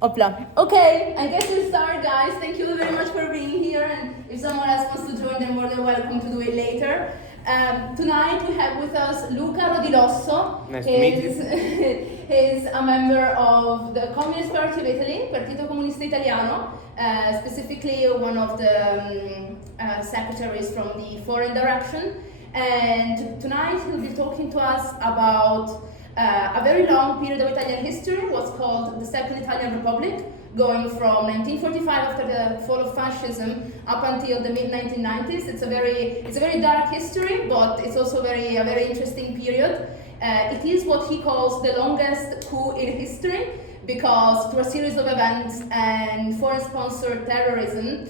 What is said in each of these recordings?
Hopla. Okay, I guess we'll start, guys. Thank you very much for being here, and if someone else wants to join, then more than welcome to do it later. Tonight we have with us Luca Rodilosso. Nice to meet you. He's a member of the Communist Party of Italy, Partito Comunista Italiano, specifically one of the secretaries from the foreign direction. And tonight he'll be talking to us about a very long period of Italian history, what's called the Second Italian Republic, going from 1945 after the fall of fascism up until the mid-1990s. It's a very dark history, but it's also a very interesting period. It is what he calls the longest coup in history, because through a series of events and foreign-sponsored terrorism,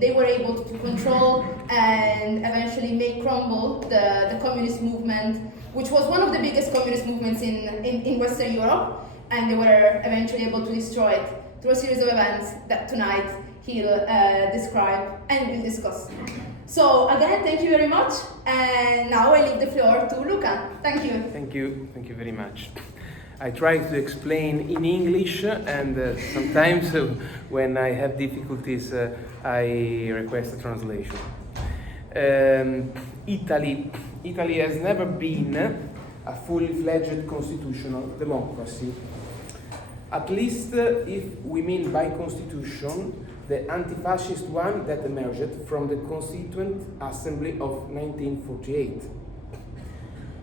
they were able to control and eventually make crumble the communist movement, which was one of the biggest communist movements in Western Europe, and they were eventually able to destroy it through a series of events that tonight he'll describe and we'll discuss. So again, thank you very much, and now I leave the floor to Luca. Thank you. Thank you very much. I try to explain in English, and sometimes when I have difficulties, I request a translation. Italy has never been a fully fledged constitutional democracy. At least if we mean by constitution the anti-fascist one that emerged from the Constituent Assembly of 1948.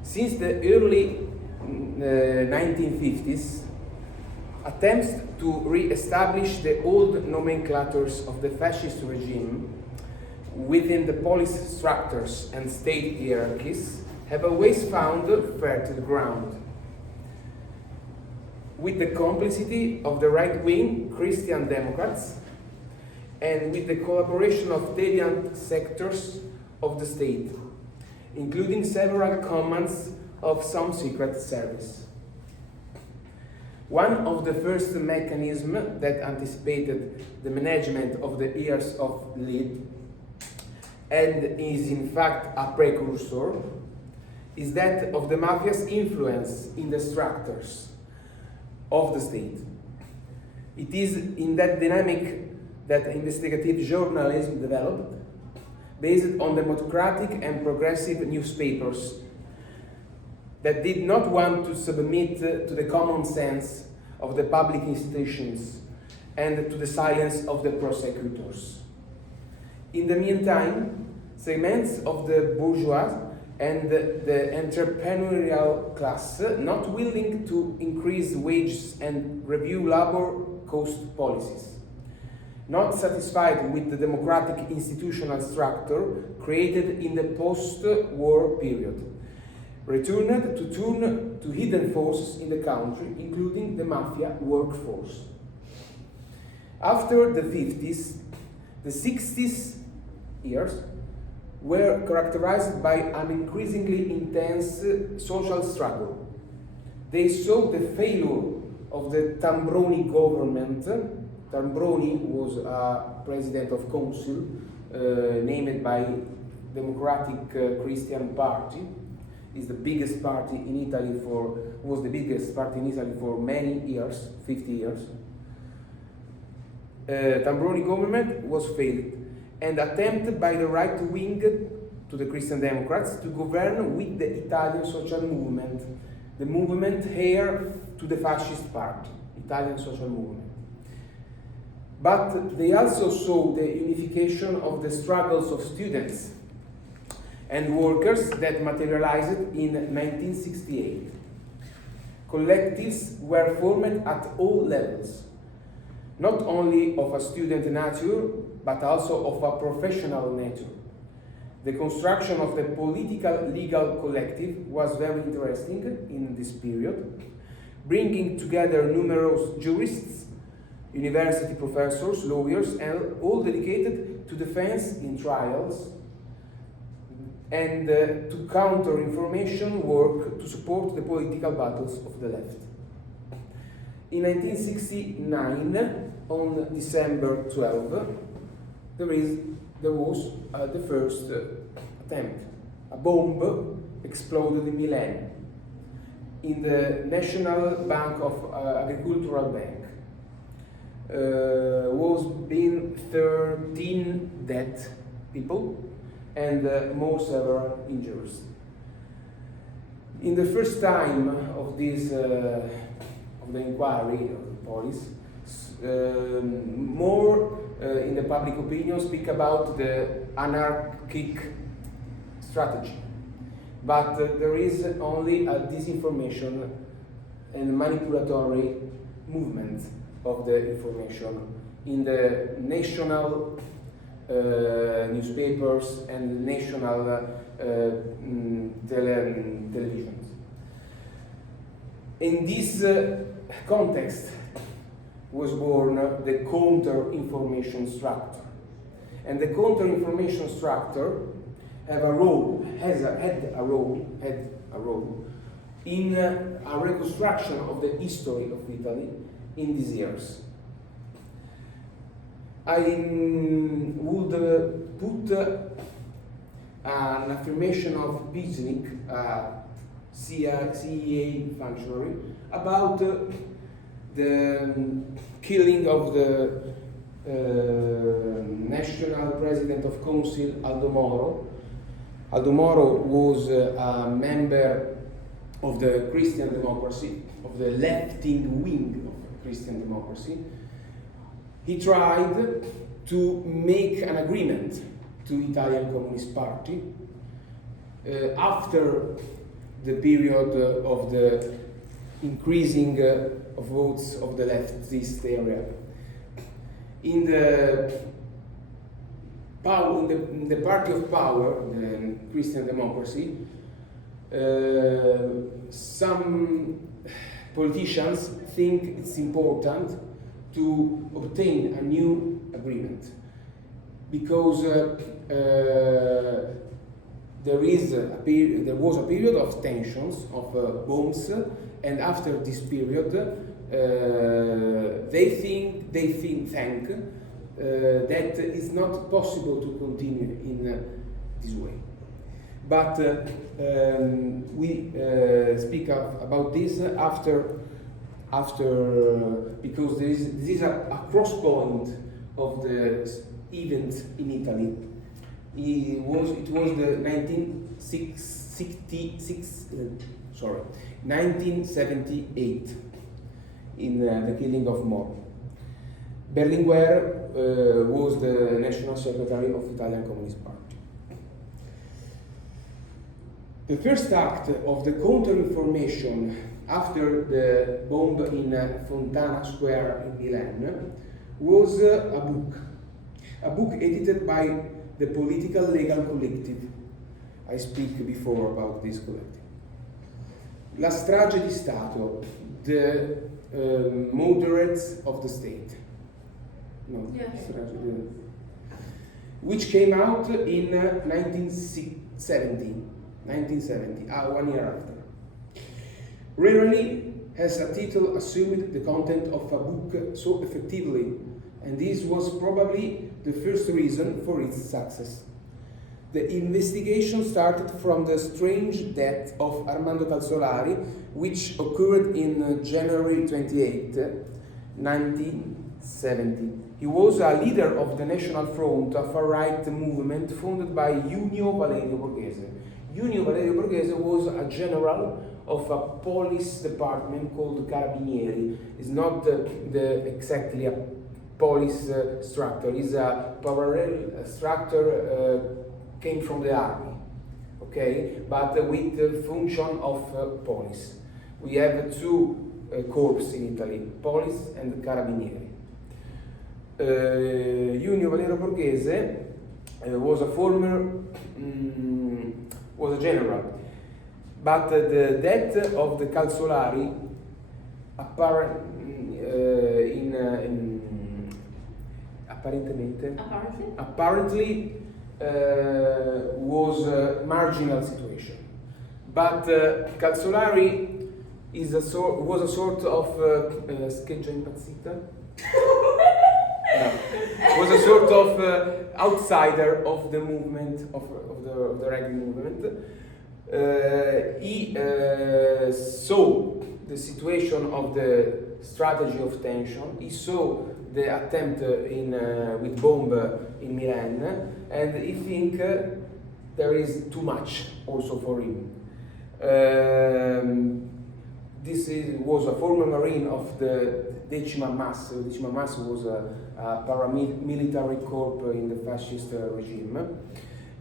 Since the early 1950s, attempts to re-establish the old nomenclatures of the fascist regime within the police structures and state hierarchies have always found fertile ground. With the complicity of the right-wing Christian Democrats and with the collaboration of deviant sectors of the state, including several commands of some secret service. One of the first mechanisms that anticipated the management of the years of lead, and is in fact a precursor, is that of the mafia's influence in the structures of the state. It is in that dynamic that investigative journalism developed, based on democratic and progressive newspapers that did not want to submit to the common sense of the public institutions and to the silence of the prosecutors. In the meantime, segments of the bourgeois and the entrepreneurial class, not willing to increase wages and review labor cost policies, not satisfied with the democratic institutional structure created in the post-war period, returned to turn to hidden forces in the country, including the mafia workforce. After the 50s, the 60s years were characterized by an increasingly intense social struggle. They saw the failure of the Tambroni government. Tambroni was a president of council named by Democratic Christian Party. Is the biggest party in Italy was the biggest party in Italy for many years, 50 years. Tambroni government was failed, and attempted by the right wing to the Christian Democrats to govern with the Italian social movement, the movement heir to the fascist party, Italian social movement. But they also saw the unification of the struggles of students and workers that materialized in 1968. Collectives were formed at all levels, not only of a student nature, but also of a professional nature. The construction of the political legal collective was very interesting in this period, bringing together numerous jurists, university professors, lawyers, and all dedicated to defense in trials and to counter-information work to support the political battles of the left. In 1969, on December 12, there was the first attempt. A bomb exploded in Milan. in the National Bank of Agricultural Bank. Was been 13 dead people and more several injuries. In the first time of this of the inquiry of the police, more in the public opinion speak about the anarchic strategy, but there is only a disinformation and manipulatory movement of the information in the national newspapers and national televisions. In this context was born the counter-information structure. And the counter-information structure had a role in a reconstruction of the history of Italy in these years. I would put an affirmation of Bisnik, CEA functionary, about the killing of the national president of council, Aldo Moro. Aldo Moro was a member of the Christian democracy, of the left-wing wing of Christian democracy. He tried to make an agreement to Italian Communist Party after the period of the increasing of votes of the leftist area. In the party of power, the Christian democracy, some politicians think it's important to obtain a new agreement because there was a period of tensions, of bombs, and after this period they think that it's not possible to continue in this way. But we speak about this after because this is a cross point of the events in Italy. It was the 1978 in the killing of Moro. Berlinguer was the National Secretary of Italian Communist Party. The first act of the counter-information after the bomb in Fontana Square in Milan was a book edited by the political legal collective. I speak before about this collective. La strage di Stato, the moderates of the state. No, yeah. Which came out in 1970, 1 year after. Rarely has a title assumed the content of a book so effectively, and this was probably the first reason for its success. The investigation started from the strange death of Armando Calzolari, which occurred in January 28, 1970. He was a leader of the National Front, a far-right movement founded by Junio Valerio Borghese. Junio Valerio Borghese was a general of a police department called Carabinieri. It's not exactly a police structure, it's a parallel structure came from the army, okay, but with the function of police. We have two corps in Italy, police and Carabinieri. Junio Valerio Borghese was a general, but the death of the Calzolari apparently was a marginal situation. But Calzolari was a sort of scheggia impazzita. Was a sort of outsider of the movement of the reggae movement. He saw the situation of the strategy of tension. He saw the attempt with bombe in Milan, and he think there is too much also for him. Was a former Marine of the Decima Mass. Decima Mass was a paramilitary corps in the fascist regime.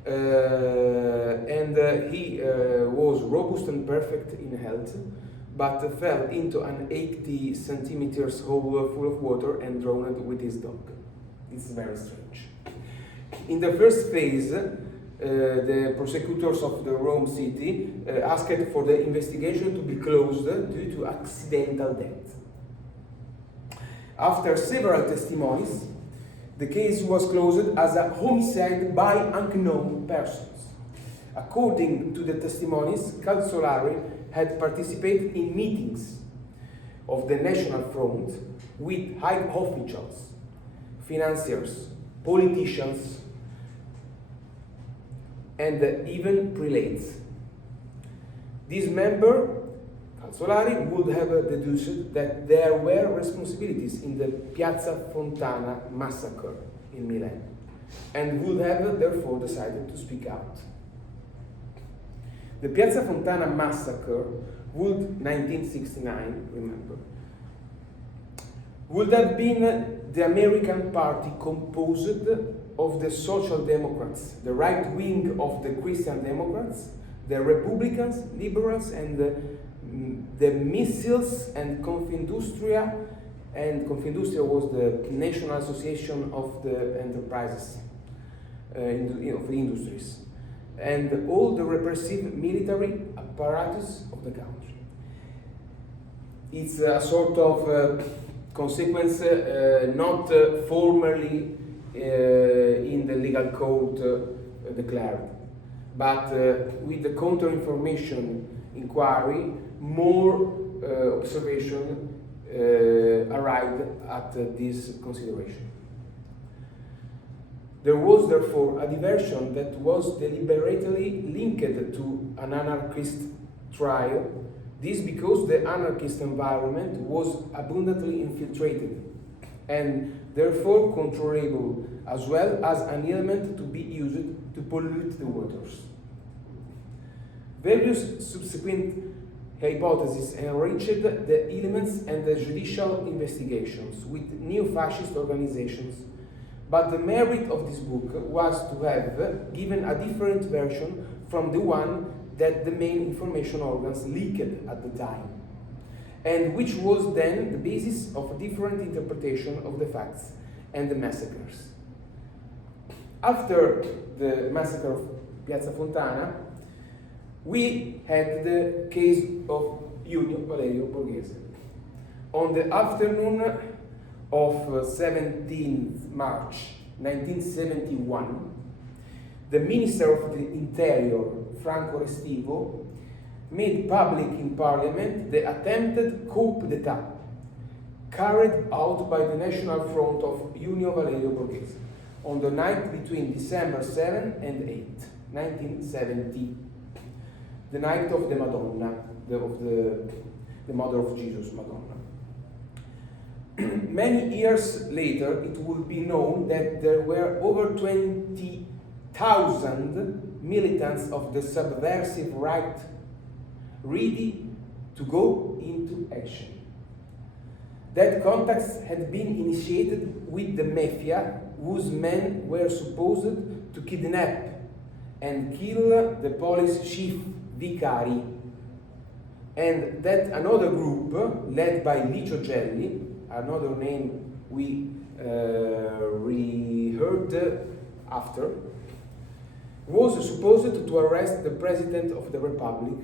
And he was robust and perfect in health, but fell into an 80 centimeters hole full of water and drowned with his dog. It's very strange. In the first phase, the prosecutors of the Rome city asked for the investigation to be closed due to accidental death. After several testimonies, the case was closed as a homicide by unknown persons. According to the testimonies, Calzolari had participated in meetings of the National Front with high officials, financiers, politicians, and even prelates. This member, Calzolari, would have deduced that there were responsibilities in the Piazza Fontana massacre in Milan, and would have therefore decided to speak out. The Piazza Fontana massacre would, 1969, remember, would have been the American Party composed of the Social Democrats, the right wing of the Christian Democrats, the Republicans, Liberals, and the Missiles and Confindustria, and Confindustria was the National Association of the Enterprises, of the industries, and all the repressive military apparatus of the country. It's a sort of consequence not formally in the legal code declared, but with the counter-information inquiry, more observation arrived at this consideration. There was therefore a diversion that was deliberately linked to an anarchist trial. This because the anarchist environment was abundantly infiltrated and therefore controllable, as well as an element to be used to pollute the waters. Various subsequent hypotheses enriched the elements and the judicial investigations with neo-fascist organizations, but the merit of this book was to have given a different version from the one that the main information organs leaked at the time, and which was then the basis of a different interpretation of the facts and the massacres. After the massacre of Piazza Fontana, we had the case of Valerio Borghese. On the afternoon of 17th March 1971, the Minister of the Interior, Franco Restivo, made public in Parliament the attempted coup d'etat carried out by the National Front of Valerio Borghese on the night between December 7 and 8, 1970, the night of the Madonna, the Mother of Jesus, Madonna. Many years later, it will be known that there were over 20,000 militants of the subversive right ready to go into action. That contacts had been initiated with the mafia, whose men were supposed to kidnap and kill the police chief Vicari, and that another group led by Licio Gelli, another name we heard after, was supposed to arrest the President of the Republic,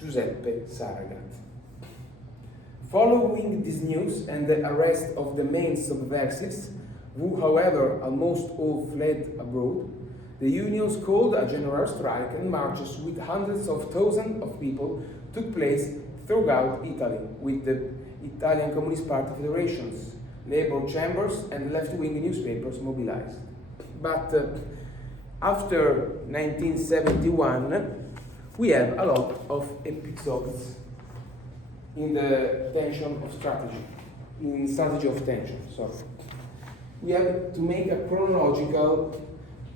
Giuseppe Saragat. Following this news and the arrest of the main subversives, who however almost all fled abroad, the unions called a general strike, and marches with hundreds of thousands of people took place throughout Italy, with the Italian Communist Party federations, labor chambers, and left-wing newspapers mobilized. But after 1971, we have a lot of episodes in the tension of strategy, in strategy of tension, sorry. We have to make a chronological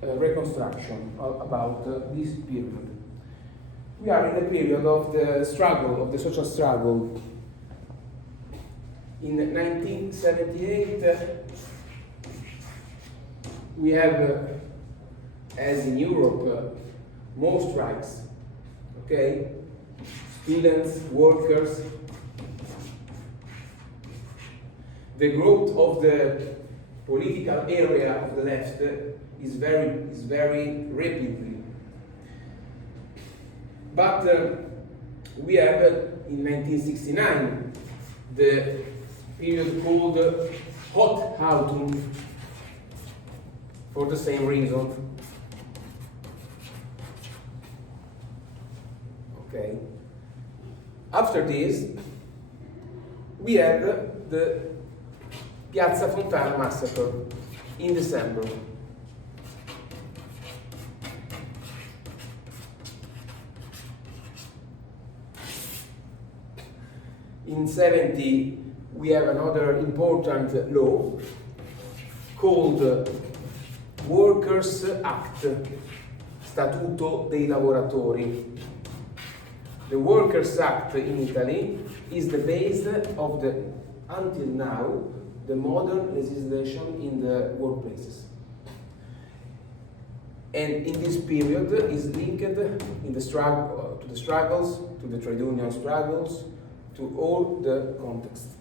reconstruction about this period. We are in the period of the struggle, of the social struggle. In 1978, we have, as in Europe, more strikes, okay? Students, workers. The growth of the political area of the left is very rapidly. But we have in 1969 the period called hot autumn for the same reason. Okay. After this, we have the Piazza Fontana massacre in December. In 70, we have another important law called Workers' Act, Statuto dei Lavoratori. The Workers' Act in Italy is the base of the, until now, the modern legislation in the workplaces. And in this period is linked in the struggle, to the struggles, to the trade union struggles, to all the context.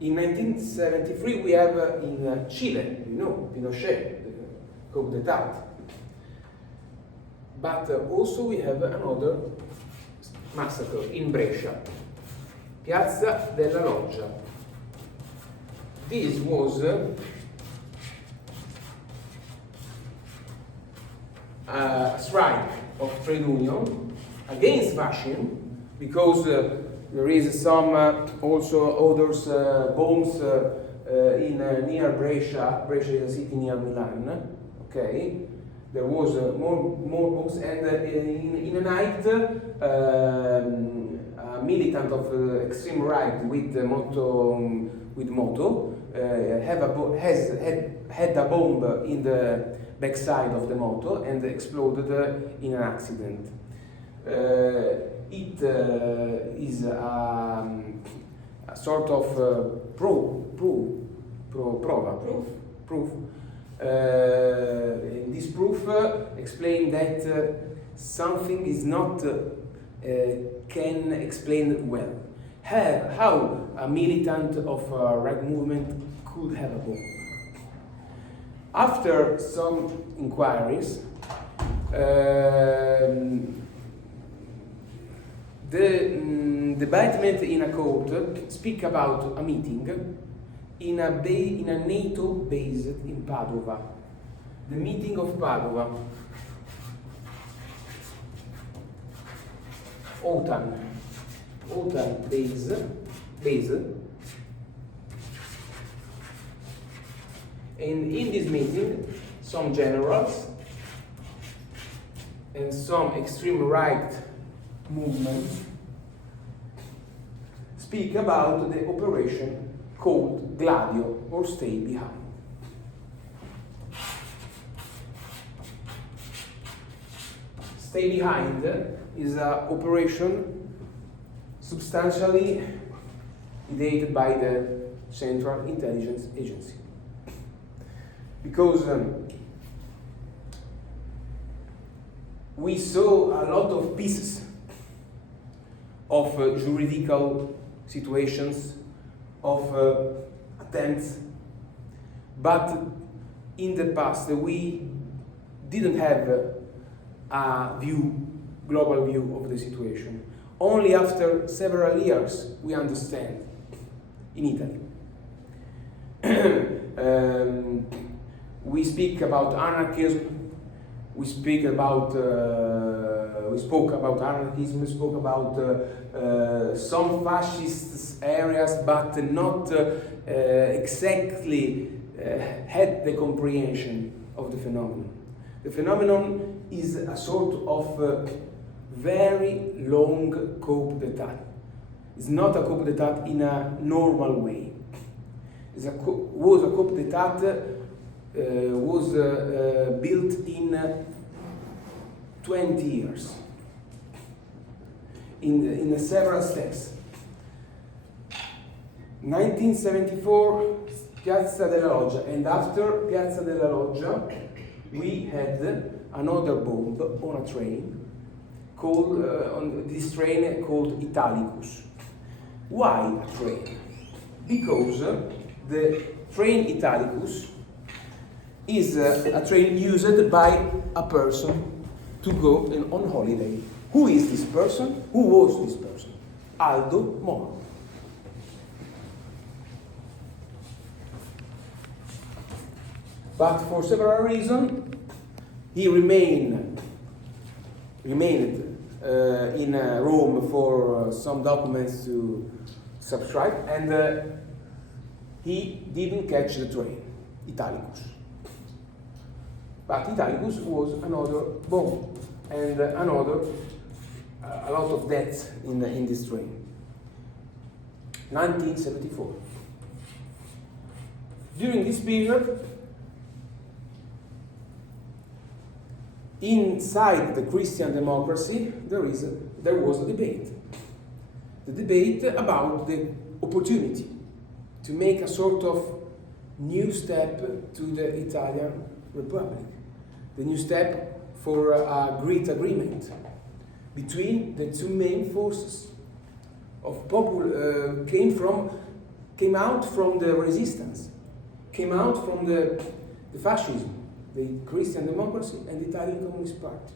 In 1973 we have in Chile, you know, Pinochet, the coup d'etat. But also we have another massacre in Brescia, Piazza della Loggia. This was a strike of trade union against fascism, because there is some also others bombs in near Brescia. Brescia is a city near Milan. Okay, there was more bombs, and in a night, a militant of extreme right with moto had a bomb in the backside of the moto and exploded in an accident. It is a sort of proof. This proof explains that something is not can explain well. How a militant of a right movement could have a bomb. After some inquiries, the indictment in a court speak about a meeting in a NATO base in Padova. The meeting of Padova. OTAN base. And in this meeting, some generals and some extreme right movements speak about the operation called Gladio, or Stay Behind. Stay Behind is an operation substantially ideated by the Central Intelligence Agency. Because we saw a lot of pieces of juridical situations, of attempts, but in the past we didn't have a global view of the situation. Only after several years we understand in Italy. We speak about anarchism, we spoke about anarchism, we spoke about some fascist areas, but not exactly had the comprehension of the phenomenon. The phenomenon is a sort of very long coup d'état. It's not a coup d'état in a normal way. Was a coup d'état was built in 20 years, in several steps. 1974, Piazza della Loggia, and after Piazza della Loggia, we had another bomb on a train called on this train called Italicus. Why a train? Because the train Italicus is a train used by a person to go on holiday. Who is this person? Who was this person? Aldo Moro. But for several reasons, he remained in Rome for some documents to subscribe, and he didn't catch the train, Italicus. But Italicus was another bomb and a lot of deaths in this train. 1974. During this period, inside the Christian democracy, there was a debate. The debate about the opportunity to make a sort of new step to the Italian Republic. The new step for a great agreement between the two main forces of came out from the resistance, came out from the fascism, the Christian democracy and the Italian Communist Party.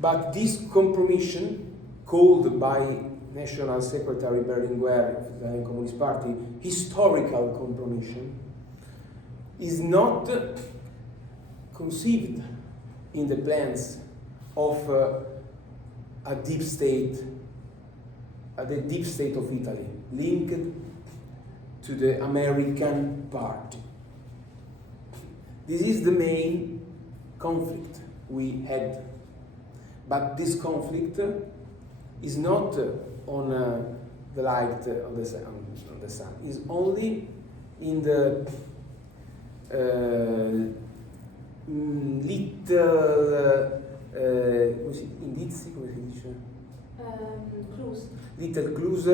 But this compromission, called by National Secretary Berlinguer of the Italian Communist Party historical compromission, is not conceived in the plans of the deep state of Italy, linked to the American party. This is the main conflict we had. But this conflict is not on the light of the sun. It's only in the little clues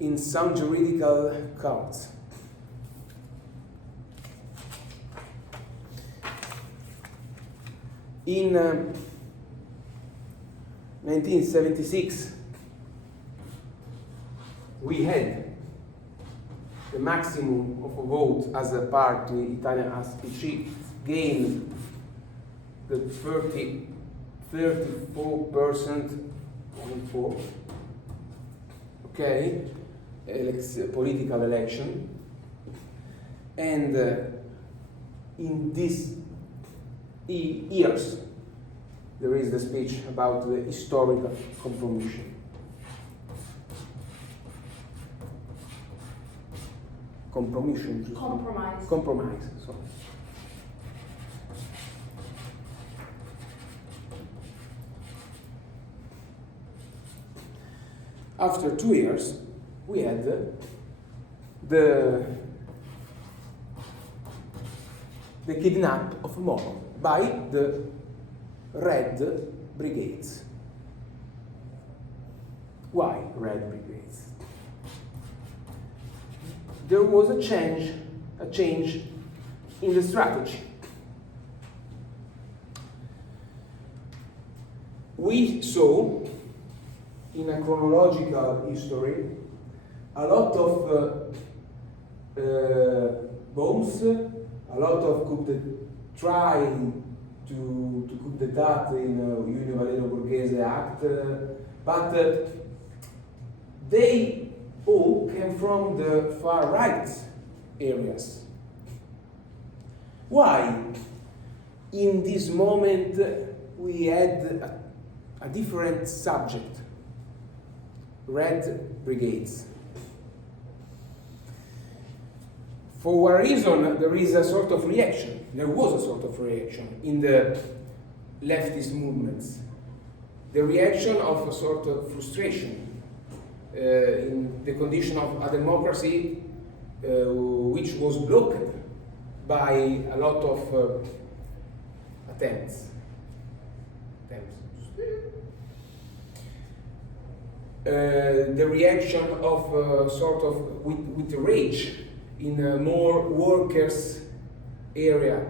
in some juridical counts. In 1976, we had the maximum of a vote as a party, Italian as PC, gained the 34% okay, political election, and in these years there is the speech about the historical compromission. Compromise, sorry. After 2 years, we had the kidnap of Moro by the Red Brigades. Why Red Brigades? There was a change in the strategy. We saw in a chronological history a lot of bombs, a lot of trying to coup d'état in Univaleno Borghese Act, but they all came from the far right areas. Why? In this moment we had a different subject, Red Brigades. For one reason, there is a sort of reaction. There was a sort of reaction in the leftist movements. The reaction of a sort of frustration in the condition of a democracy which was blocked by a lot of attempts. The reaction of sort of with rage in a more workers area.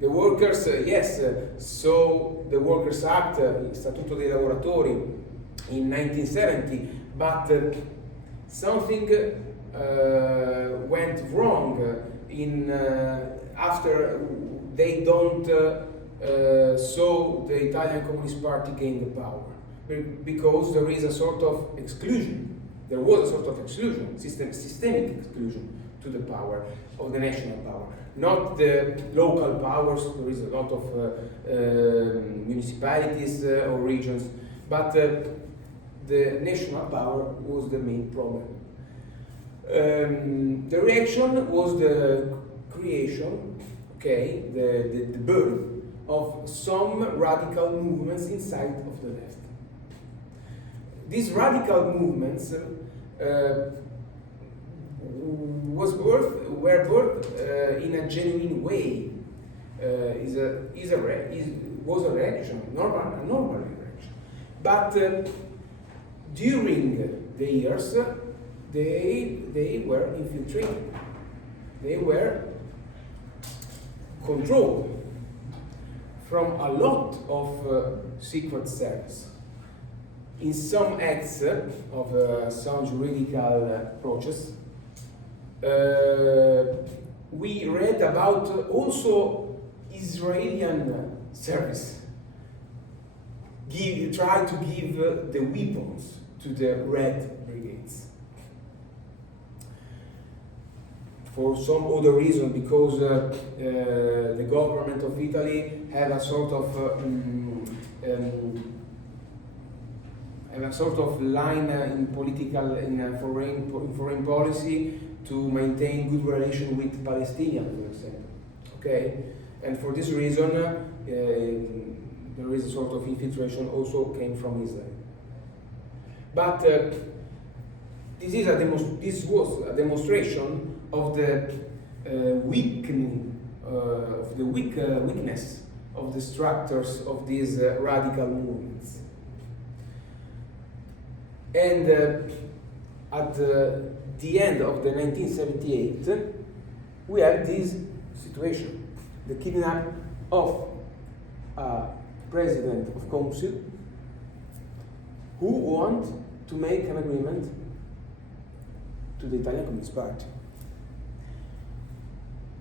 The workers, yes, so the Workers Act, il Statuto dei Lavoratori in 1970, but something went wrong in after they don't saw the Italian Communist Party gain the power, because there is a sort of exclusion. There was a sort of exclusion, systemic exclusion to the power of the national power, not the local powers. There is a lot of municipalities or regions, but the national power was the main problem. The reaction was the creation, okay, the birth of some radical movements inside of the left. These radical movements were birthed in a genuine way. Was a reaction, a normal reaction. But during the years, they were infiltrated. They were controlled from a lot of secret service. In some acts of some juridical process, we read about also Israeli service try to give the weapons to the Red Brigades. For some other reason, because the government of Italy had a sort of line in foreign policy to maintain good relation with Palestinians, for example. Okay, and for this reason, there is a sort of infiltration also came from Israel. But this was a demonstration of the weakness of the structures of these radical movements. And at the end of the 1978, we have this situation: the kidnapping of a president of Council who want to make an agreement to the Italian Communist Party.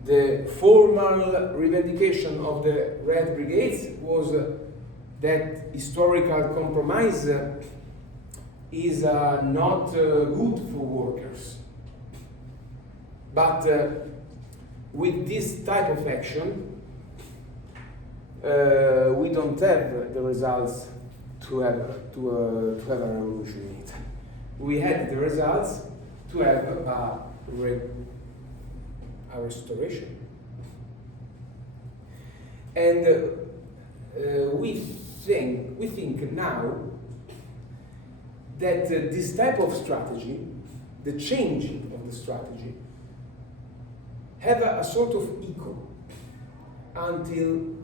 The formal revendication of the Red Brigades was that historical compromise is not good for workers. But with this type of action, we don't have the results to have a revolution in Italy. We had the results to have a restoration. And we think now that this type of strategy, the changing of the strategy, have a sort of echo until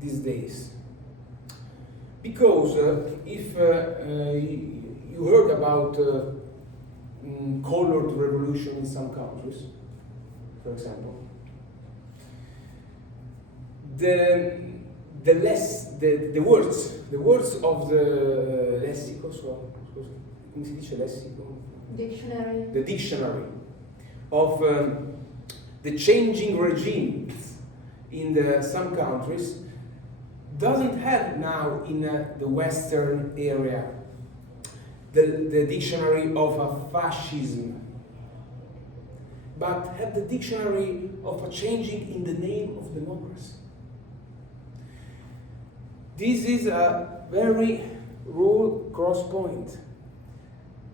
these days. Because if you heard about colored revolution in some countries, for example, the words of the lessico, come si dice lessico? Dictionary. The dictionary of the changing regimes in some countries doesn't have now in the Western area the dictionary of fascism, but have the dictionary of a changing in the name of democracy. This is a very raw cross point.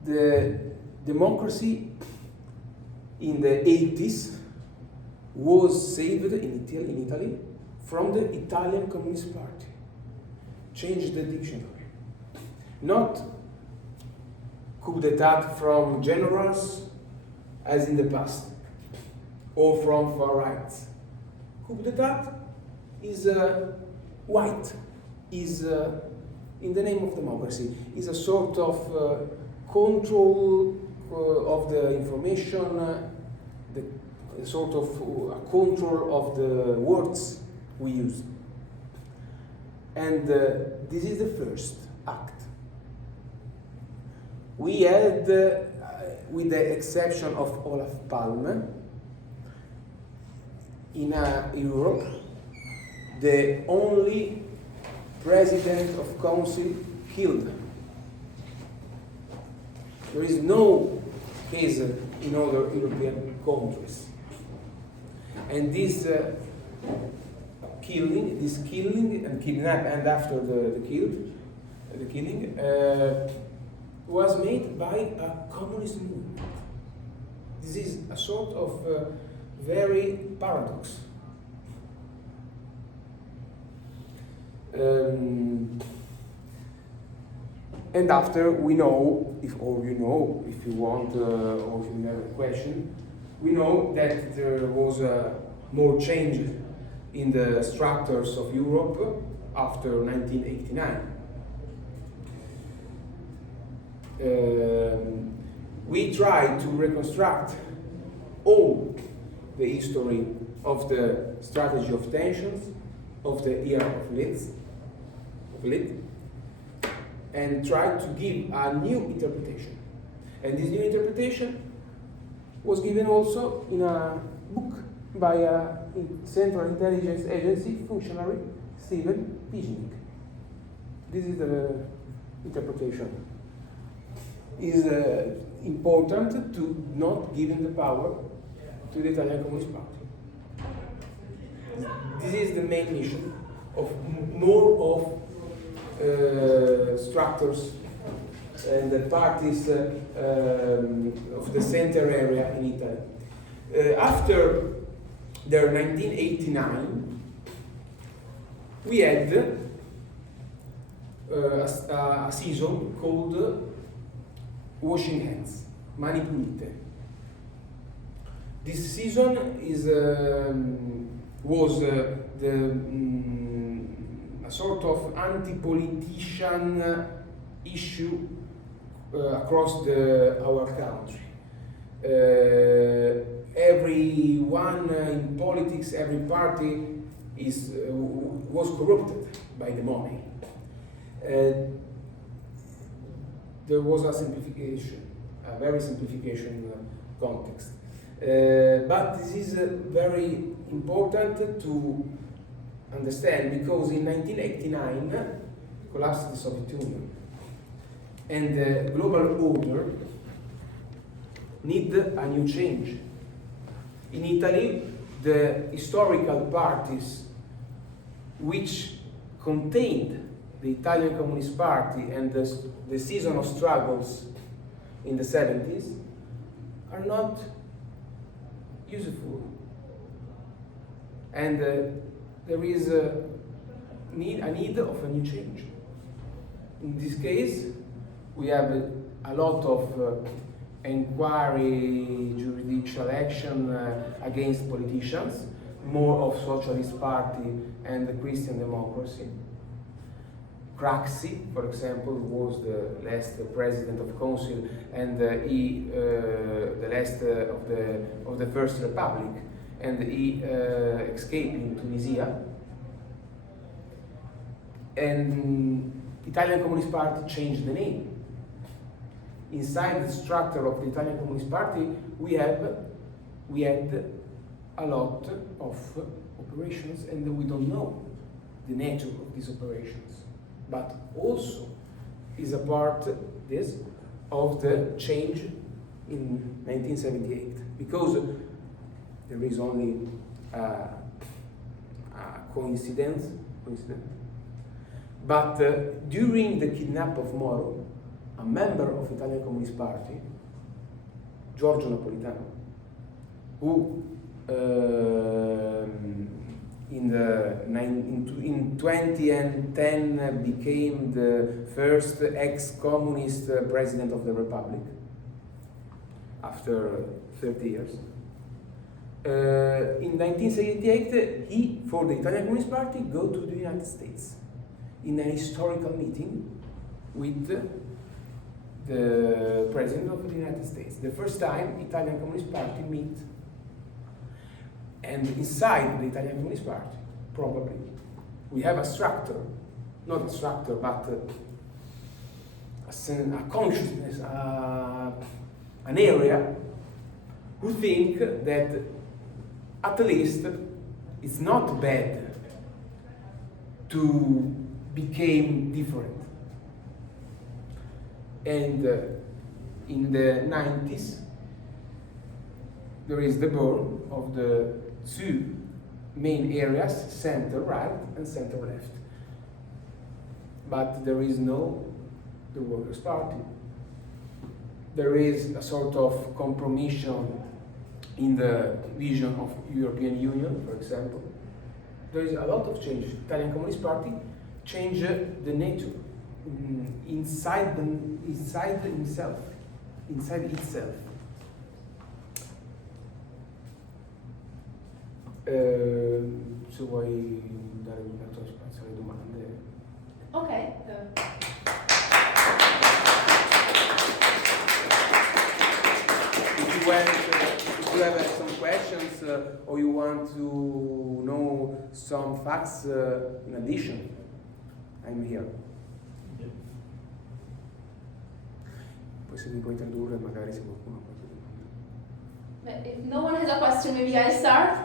The democracy in the 80s was saved in Italy from the Italian Communist Party. Changed the dictionary. Not coup d'etat from generals as in the past, or from far right. Coup d'etat is white, is in the name of democracy, is a sort of control of the information, a sort of control of the words we use. And this is the first act. We had, with the exception of Olaf Palme, in Europe, the only president of council killed. There is no case in other European countries. And this killing and kidnap, and after the killing was made by a communist movement. This is a sort of very paradox. And after we know, if you want, or if you have a question, we know that there was more change in the structures of Europe after 1989. We try to reconstruct all the history of the strategy of tensions, of the era of lead, and try to give a new interpretation. And this new interpretation was given also in a book by a Central Intelligence Agency functionary, Steven Pijnik. This is the interpretation. It is important to not give the power to the Italian Communist Party. This is the main mission of more of structures and the parties of the center area in Italy. After the 1989, we had a season called washing hands, mani pulite. This season was a sort of anti-politician issue across our country. Everyone in politics, every party was corrupted by the money. There was a simplification, a very simplification context. But this is very important to understand, because in 1989 collapsed the Soviet Union, and the global order needed a new change. In Italy, the historical parties which contained the Italian Communist Party and the season of struggles in the 70s are not useful. And there is a need of a new change. In this case, we have a lot of inquiry, judicial action against politicians, more of Socialist Party and the Christian Democracy. Craxi, for example, was the last president of council, and he the last of the First Republic, and he escaped in Tunisia. And Italian Communist Party changed the name. Inside the structure of the Italian Communist Party, we had a lot of operations, and we don't know the nature of these operations. But also is a part of the change in 1978, because there is only a coincidence. But during the kidnap of Moro, a member of Italian Communist Party, Giorgio Napolitano, who in 2010 became the first ex-communist president of the Republic after 30 years. In 1978, he, for the Italian Communist Party, go to the United States in a historical meeting with the President of the United States. The first time Italian Communist Party meet. And inside the Italian Communist Party, probably, we have a structure, not a structure, but a consciousness, an area who think that at least it's not bad to become different. And in the 90s, there is the born of the two main areas, center right and center left. But there is no the Workers' Party. There is a sort of compromission in the vision of European Union, for example. There is a lot of change. Italian Communist Party changed the nature inside itself. Se vuoi dare un altro spazio alle domande. Okay. If you have some questions or you want to know some facts in addition, I'm here. Poi se mi puoi introdurre magari se qualcuno ha qualche domanda. If no one has a question, maybe I start.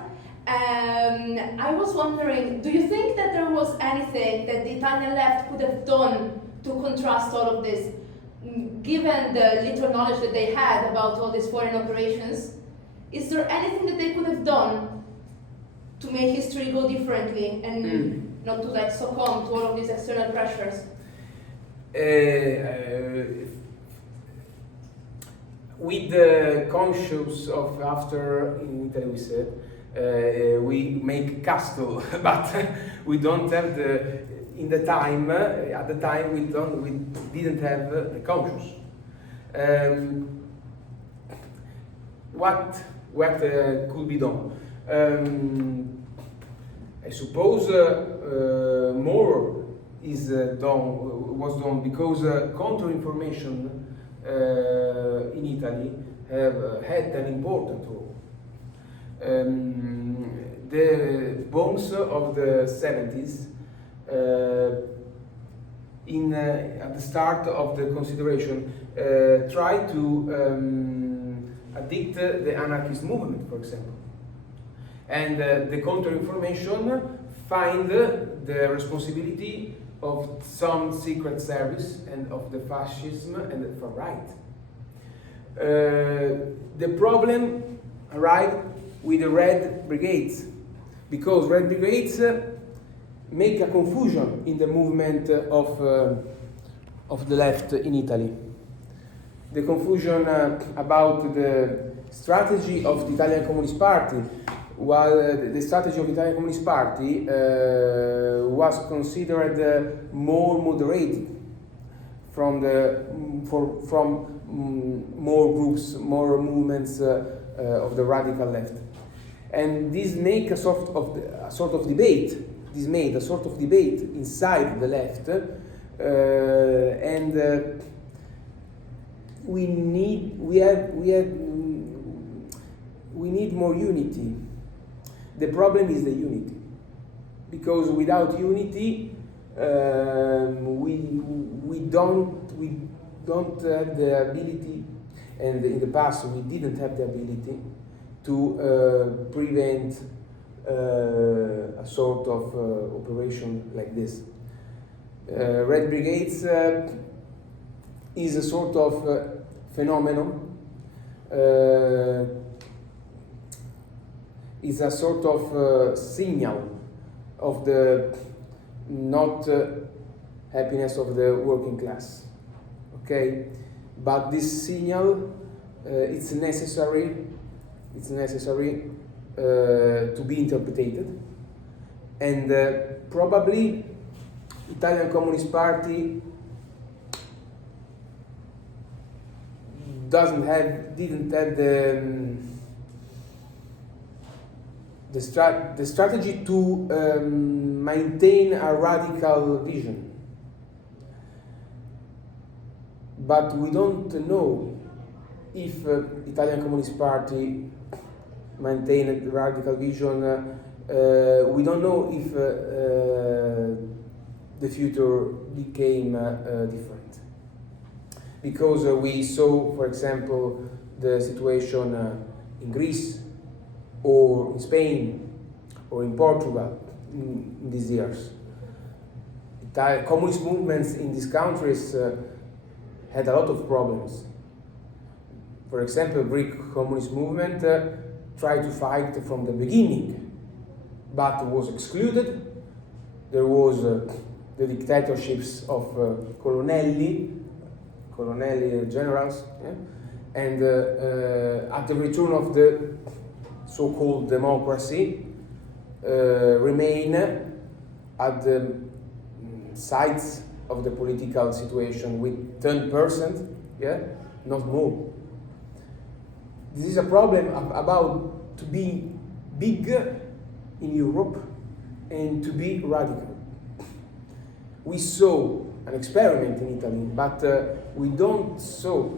I was wondering, do you think that there was anything that the Italian left could have done to contrast all of this, given the little knowledge that they had about all these foreign operations? Is there anything that they could have done to make history go differently and not to like succumb to all of these external pressures? With the conscious of after in Italy we said we make castle, but we don't have the in the time at the time we didn't have the conscious. What could be done? I suppose more was done because counter-information in Italy have had an important role. The bombs of the 70s, at the start of the consideration, tried to addict the anarchist movement, for example. And the counter-information find the responsibility of some secret service and of the fascism and the far right. The problem arrived with the Red Brigades, because Red Brigades make a confusion in the movement of the left in Italy. The confusion about the strategy of the Italian Communist Party, while the strategy of the Italian Communist Party was considered more moderated from more groups, more movements of the radical left, and this make a sort of debate. This made a sort of debate inside the left, and we need more unity. The problem is the unity, because without unity, we don't have the ability, and in the past we didn't have the ability to prevent a sort of operation like this. Red Brigades is a sort of phenomenon. Is a sort of signal of the not happiness of the working class. Okay, but this signal it's necessary it's necessary to be interpreted, and probably Italian Communist Party didn't have the strategy to maintain a radical vision. But we don't know if Italian Communist Party maintained a radical vision. We don't know if the future became different. Because we saw, for example, the situation in Greece, or in Spain, or in Portugal in these years. Communist movements in these countries had a lot of problems. For example, Greek communist movement tried to fight from the beginning, but was excluded. There was the dictatorships of colonnelli generals, yeah? And at the return of the so-called democracy, remain at the sides of the political situation with 10%, yeah, not more. This is a problem about to be big in Europe and to be radical. We saw an experiment in Italy, but we don't saw,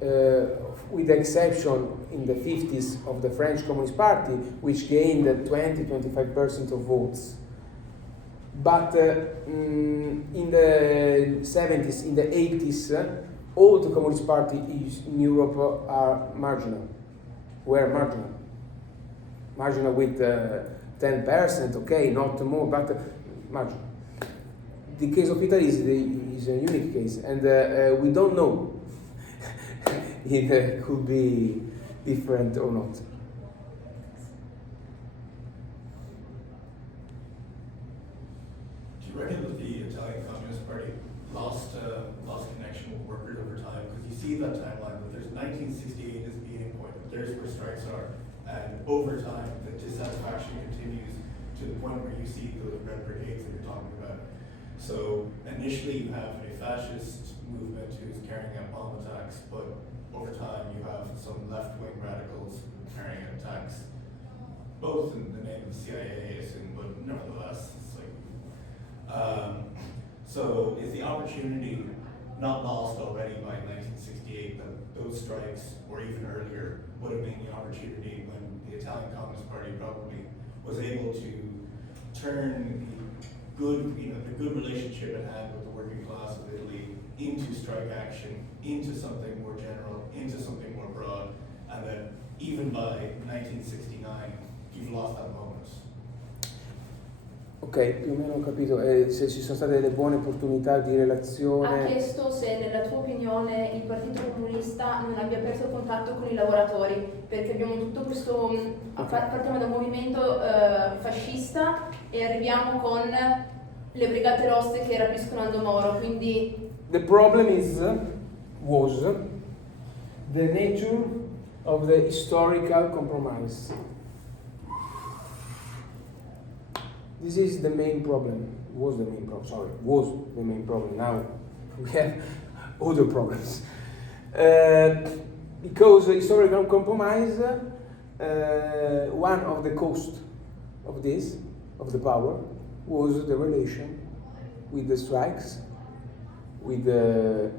with the exception in the 50s of the French Communist Party, which gained 20-25% of votes. But in the 70s, in the 80s, all the Communist parties in Europe were marginal. Marginal with 10%, okay, not more, but marginal. The case of Italy is a unique case, and we don't know if it could be different or not. Do you reckon that the Italian Communist Party lost connection with workers over time? Because you see that timeline, that there's 1968 as a beginning point, that there's where strikes are, and over time the dissatisfaction continues to the point where you see the Red Brigades that you're talking about. So initially you have a fascist movement who's carrying out bomb attacks, but over time you have some left-wing radicals carrying out attacks, both in the name of the CIA, I assume, but nevertheless, it's like, so is the opportunity not lost already by 1968 that those strikes, or even earlier, would have been the opportunity when the Italian Communist Party probably was able to turn the good relationship it had with the working class of Italy into strike action, into something more general, into something more broad, and that even by 1969 you've lost that moment. Ok, più o meno ho capito, se ci sono state delle buone opportunità di relazione. Ha chiesto se nella tua opinione il Partito Comunista non abbia perso contatto con i lavoratori, perché abbiamo tutto questo, partiamo da un movimento fascista e arriviamo con le Brigate Rosse che rapiscono Aldo Moro, quindi... The problem was the nature of the historical compromise. This is the main problem. Was the main problem. Now we have other problems. Because historical compromise, one of the costs of this, of the power, was the relation with the strikes, with the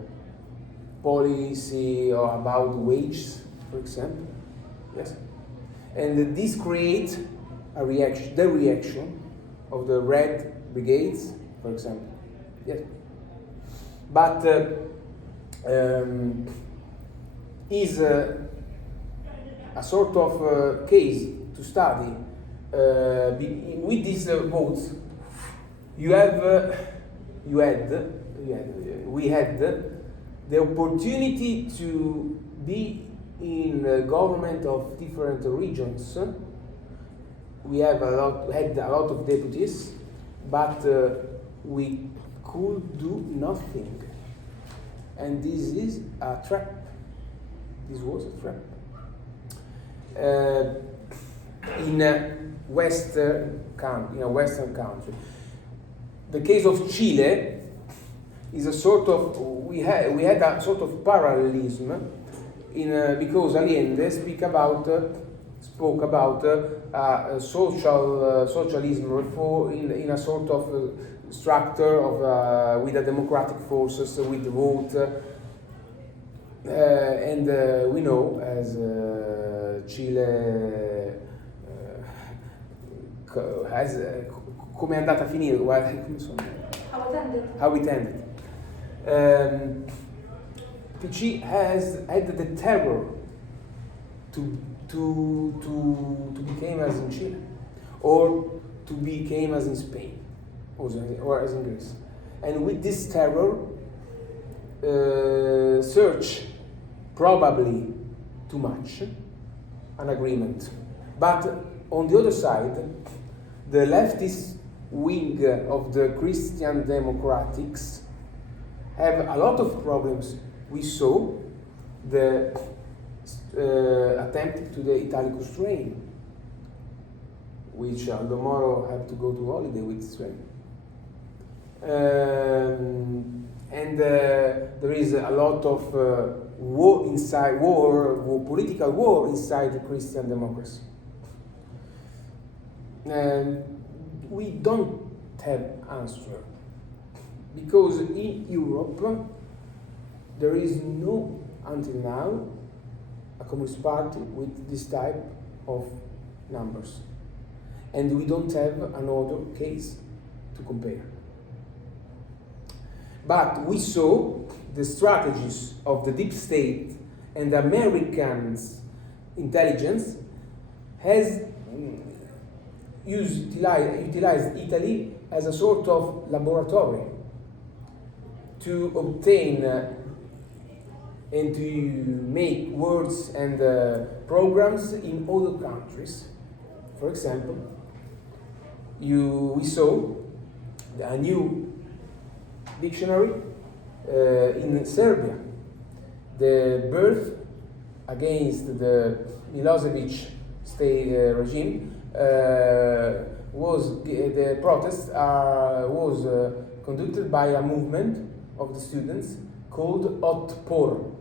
policy or about wages, for example. Yes, and this creates a reaction, the reaction of the Red Brigades, for example. Yes, but is a sort of case to study. With these votes, we had the opportunity to be in the government of different regions. We had a lot of deputies, but we could do nothing. And this is a trap. This was a trap. in a Western country. The case of Chile is a sort of, we had a sort of parallelism because Allende spoke about socialism reform in a sort of structure of with the democratic forces, with the vote, and we know as Chile has come è andata a finire, how it ended. Chile has had the terror to become as in Chile, or to become as in Spain, or as in Greece. And with this terror, search probably too much an agreement. But on the other side, the leftist wing of the Christian Democrats have a lot of problems. We saw the attempt to the Italicus train, which Aldo Moro had to go to holiday with this train. And there is a lot of political war inside the Christian democracy. We don't have answer because in Europe there is no, until now, a communist party with this type of numbers, and we don't have another case to compare. But we saw the strategies of the deep state and Americans' intelligence has utilized Italy as a sort of laboratory to obtain and to make words and programs in other countries. For example, we saw a new dictionary in Serbia. The birth against the Milosevic state regime the protest was conducted by a movement of the students called Otpor,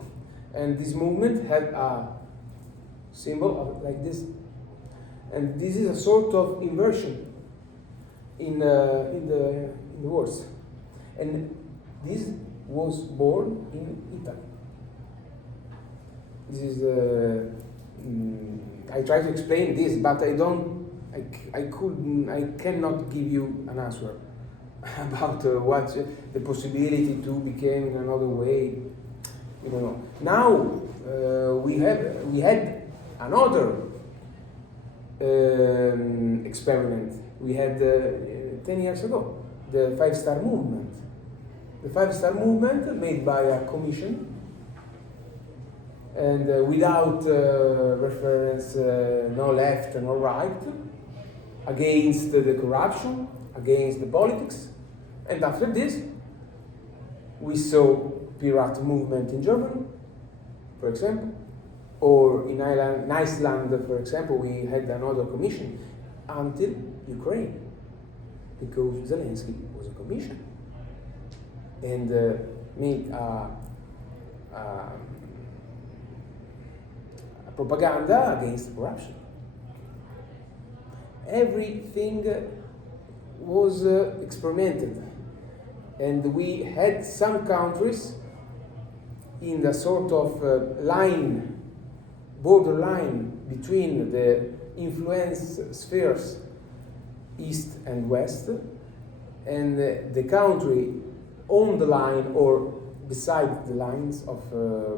and this movement had a symbol like this, and this is a sort of inversion in the words, and this was born in Italy. This is I try to explain this, but I cannot give you an answer about what the possibility to become in another way. We don't know. Now we had another experiment. We had 10 years ago the 5-star movement. The 5-star movement made by a commission and without reference, no left, no right, against the corruption, against the politics. And after this, we saw pirate movement in Germany, for example, or in Iceland, for example, we had another commission until Ukraine, because Zelensky was a commission and made a propaganda against corruption. Everything was experimented, and we had some countries in the sort of borderline between the influence spheres east and west, and the country on the line or beside the lines of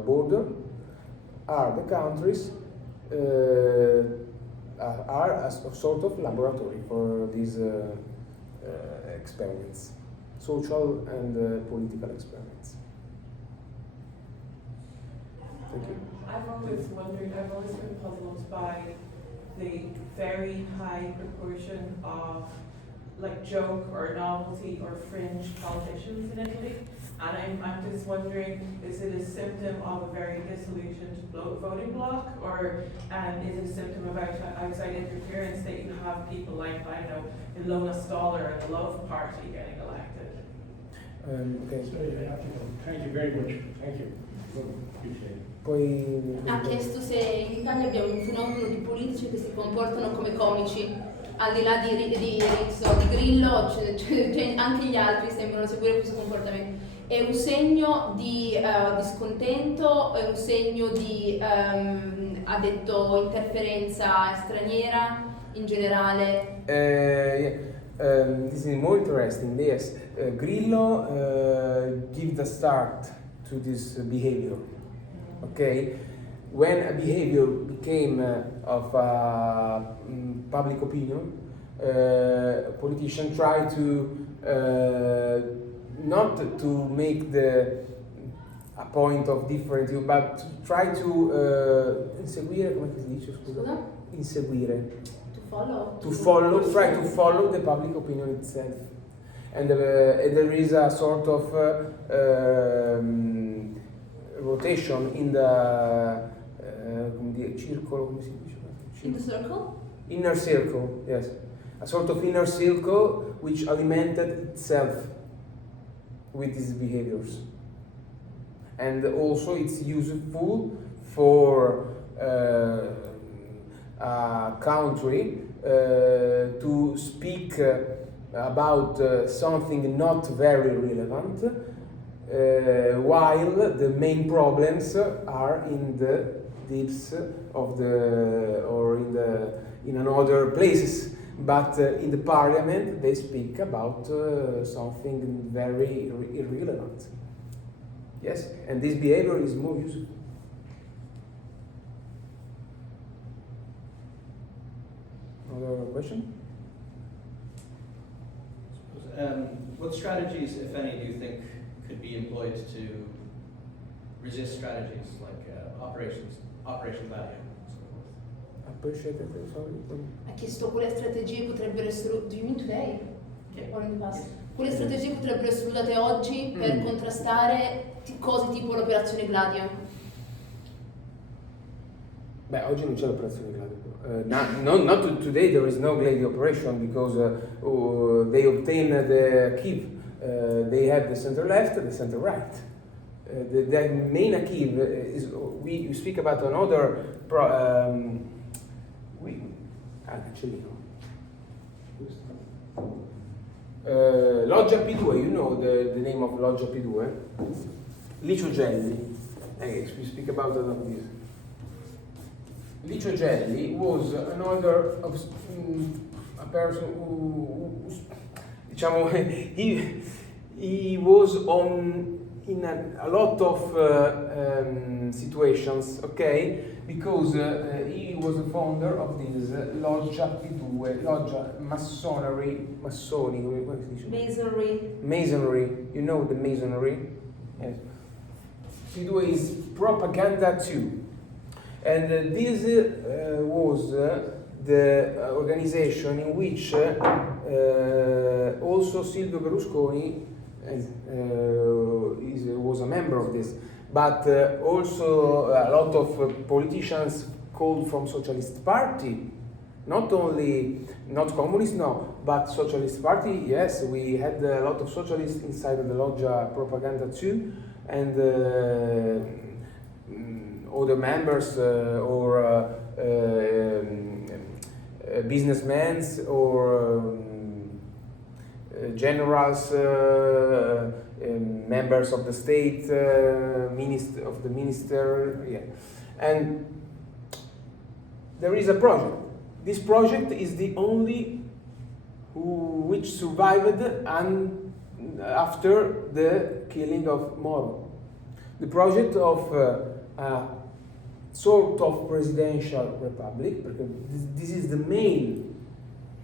border are the countries are a sort of laboratory for these experiments, social and political experiments. Thank you. I've always been puzzled by the very high proportion of like joke or novelty or fringe politicians in Italy. And I'm just wondering, is it a symptom of a very disillusioned voting bloc, or is it a symptom of outside interference that you have people like, I don't know, Ilona Stoller and the Love Party getting elected? Okay. So you have to go. Thank you very much. Thank you. Appreciate it. Poi Ha chiesto se in Italia abbiamo un fenomeno di politici che si comportano come comici, al di là di Grillo, anche gli altri sembrano seguire questo comportamento. È un segno di scontento, è un segno di, ha detto, interferenza straniera in generale. This is more interesting. Yes, Grillo give the start to this behavior. Okay, when a behavior became of public opinion, politicians try to not to make a point of difference, but to try to inseguire, come si dice, scusa? Scusa? Inseguire. To follow, try to follow the public opinion itself. And there is a sort of rotation in the circolo, come si dice? In the circle? Inner circle, yes. A sort of inner circle which alimented itself with these behaviors. And also it's useful for a country to speak about something not very relevant, while the main problems are in the deeps of in another places. But in the parliament they speak about something very irrelevant. Yes, and this behavior is more useful. Another question? What strategies, if any, do you think could be employed to resist strategies like Operation Value? Ha chiesto quali strategie potrebbero essere. Do you mean today? Or in the past? Quali strategie potrebbero essere usate oggi per contrastare cose tipo l'operazione Gladio? Beh, oggi non c'è l'operazione Gladio. Not today, there is no Gladio operation because they obtained the Kiev. They have the center left, the center right. The main Kiev is, we speak about another actually no. Loggia P2, you know the name of Loggia P2? Licio Gelli. We speak about this. Licio Gelli was another a person who diciamo, he was in a lot of situations, okay? Because he was the founder of this Loggia P2, Loggia Masonry, Massoni, come si dice? Masonry. Masonry, you know the Masonry? Yes. P2 is Propaganda 2. And this was the organization in which also Silvio Berlusconi was a member of this. But also a lot of politicians called from Socialist Party, not communist, no, but Socialist Party, yes, we had a lot of socialists inside of the Loggia Propaganda 2, and other members or businessmen or generals, members of the state, minister, yeah. And there is a project. This project is the only which survived after the killing of Moro. The project of a sort of presidential republic, because this is the main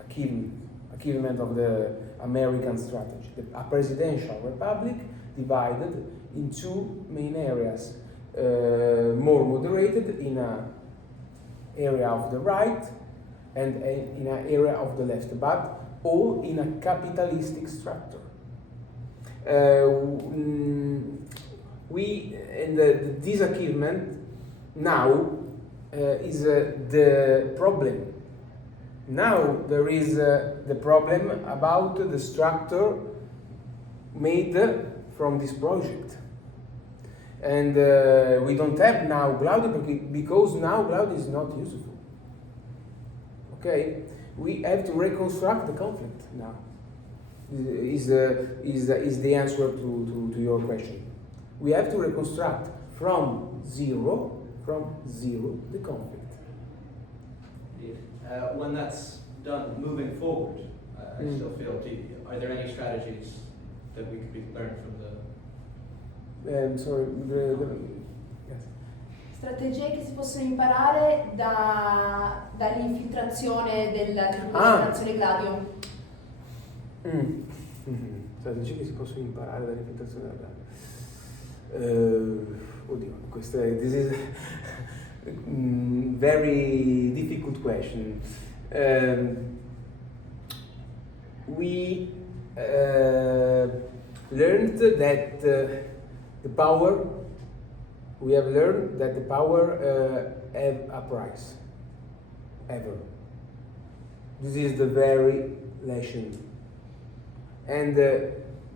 achievement of the American strategy. A presidential republic divided in two main areas, more moderated in an area of the right and in an area of the left, but all in a capitalistic structure. This achievement now is the problem. Now there is the problem about the structure made from this project. And we don't have now globale because now globale is not useful. Okay? We have to reconstruct the conflict now. Is the answer to your question. We have to reconstruct from zero the conflict. Indeed. When that's done, moving forward, I still feel, are there any strategies that we could learn from the... Sorry, yes. Strategie che si possono imparare dall'infiltrazione dell'operazione Gladio. Strategie che si possono imparare dall'infiltrazione della Gladio. Oddio, this is a very difficult question. We learned that the power have a price, ever. This is the very lesson. And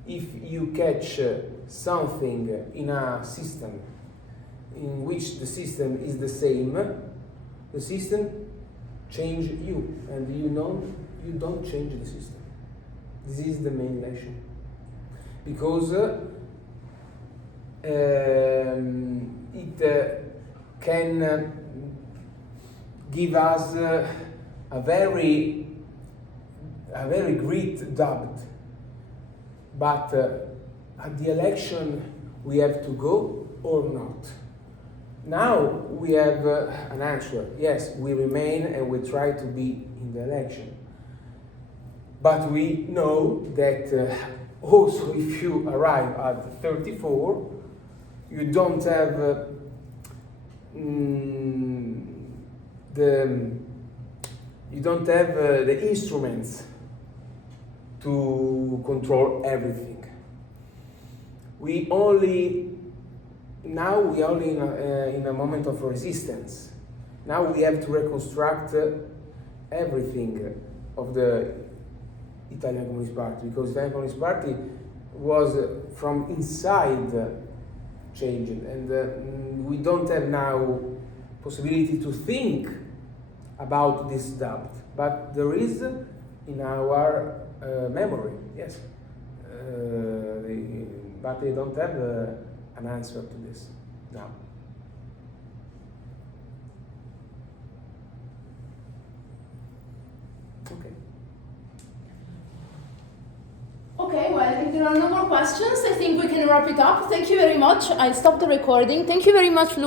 if you catch something in a system in which the system is the same, the system change you, and you don't change the system. This is the main lesson. Because it can give us a very great doubt, but at the election we have to go or not. Now we have an answer. Yes, we remain and we try to be in the election. But we know that also if you arrive at 34, you don't have the instruments to control everything. We only in a moment of resistance. Now we have to reconstruct everything of the Italian Communist Party, because the Italian Communist Party was from inside changed, and we don't have now possibility to think about this doubt, but there is in our memory, yes, but they don't have an answer to this now. Okay. Okay, well, if there are no more questions, I think we can wrap it up. Thank you very much. I'll stop the recording. Thank you very much, Luca.